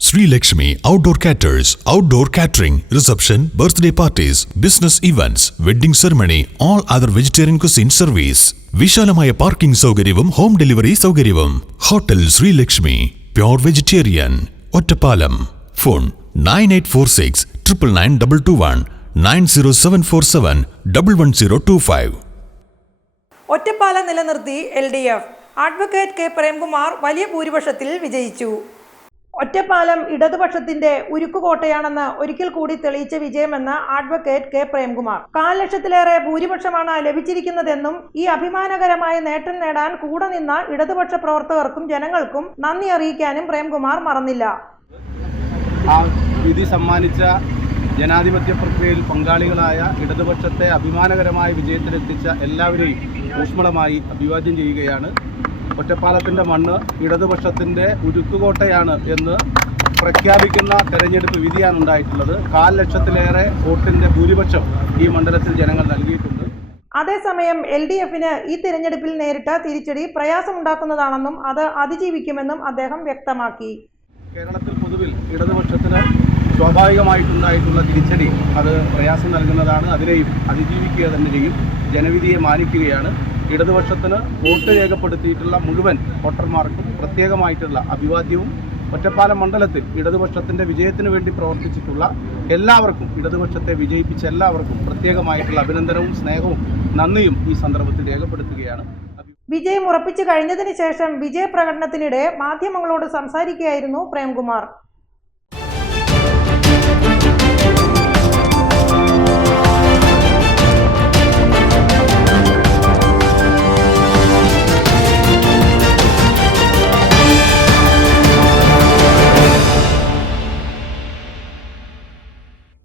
Sri Lakshmi Outdoor Caterers, outdoor catering, reception, birthday parties, business events, wedding ceremony, all other vegetarian cuisine service. വിശാലമായ parking സൗകര്യവും home delivery സൗകര്യവും. Hotel Shri Lakshmi, pure vegetarian, Ottapalam. Phone 9846 999 221 90747 11025. Ottapalam നിലനിർത്തി LDF. Advocate K Premkumar വലിയ ഭൂരിപക്ഷത്തിൽ വിജയിച്ചു. ഒറ്റപ്പാലം ഇടതുപക്ഷത്തിന്റെ ഉരുക്കുകോട്ടയാണെന്ന് ഒരിക്കൽ കൂടി തെളിയിച്ച വിജയമെന്ന് അഡ്വക്കേറ്റ് കെ പ്രേംകുമാർ. 4 ലക്ഷത്തിലേറെ ഭൂരിപക്ഷമാണ് ലഭിച്ചിരിക്കുന്നതെന്നും ഈ അഭിമാനകരമായ നേട്ടം നേടാൻ കൂടെ നിന്ന ഇടതുപക്ഷ പ്രവർത്തകർക്കും ജനങ്ങൾക്കും നന്ദി അറിയിക്കാനും പ്രേംകുമാർ മറന്നില്ല. ആ വിധി സമ്മാനിച്ച ജനാധിപത്യ പ്രക്രിയയിൽ പങ്കാളികളായ ഇടതുപക്ഷത്തെ അഭിമാനകരമായ വിജയത്തിലെത്തിച്ച എല്ലാവരെയും ഊഷ്മളമായി അഭിവാദ്യം ചെയ്യുകയാണ്. ഒറ്റപ്പാലത്തിൻ്റെ മണ്ണ് ഇടതുപക്ഷത്തിൻ്റെ ഉരുക്കുകോട്ടയാണ് എന്ന് പ്രഖ്യാപിക്കുന്ന തെരഞ്ഞെടുപ്പ് വിധിയാണ് ഉണ്ടായിട്ടുള്ളത്. 4 ലക്ഷത്തിലേറെ വോട്ടിൻ്റെ ഭൂരിപക്ഷം ഈ മണ്ഡലത്തിൽ ജനങ്ങൾ നൽകിയിട്ടുണ്ട്. അതേസമയം LDFന് ഈ തിരഞ്ഞെടുപ്പിൽ നേരിട്ട തിരിച്ചടി പ്രയാസമുണ്ടാക്കുന്നതാണെന്നും അത് അതിജീവിക്കുമെന്നും അദ്ദേഹം വ്യക്തമാക്കി. കേരളത്തിൽ പൊതുവിൽ ഇടതുപക്ഷത്തിന് സ്വാഭാവികമായിട്ടുണ്ടായിട്ടുള്ള തിരിച്ചടി അത് പ്രയാസം നൽകുന്നതാണ്. അതിനെയും അതിജീവിക്കുക തന്നെ ചെയ്യും. ജനവിധിയെ മാനിക്കുകയാണ്. ഇടതുപക്ഷത്തിന് വോട്ട് രേഖപ്പെടുത്തിയിട്ടുള്ള മുഴുവൻ വോട്ടർമാർക്കും പ്രത്യേകമായിട്ടുള്ള അഭിവാദ്യവും ഒറ്റപ്പാലം മണ്ഡലത്തിൽ ഇടതുപക്ഷത്തിൻ്റെ വിജയത്തിന് വേണ്ടി പ്രവർത്തിച്ചിട്ടുള്ള എല്ലാവർക്കും, ഇടതുപക്ഷത്തെ വിജയിപ്പിച്ച എല്ലാവർക്കും പ്രത്യേകമായിട്ടുള്ള അഭിനന്ദനവും സ്നേഹവും നന്ദിയും ഈ സന്ദർഭത്തിൽ രേഖപ്പെടുത്തുകയാണ്. വിജയം ഉറപ്പിച്ചു കഴിഞ്ഞതിന് ശേഷം വിജയപ്രകടനത്തിനിടെ മാധ്യമങ്ങളോട് സംസാരിക്കുകയായിരുന്നു പ്രേംകുമാർ.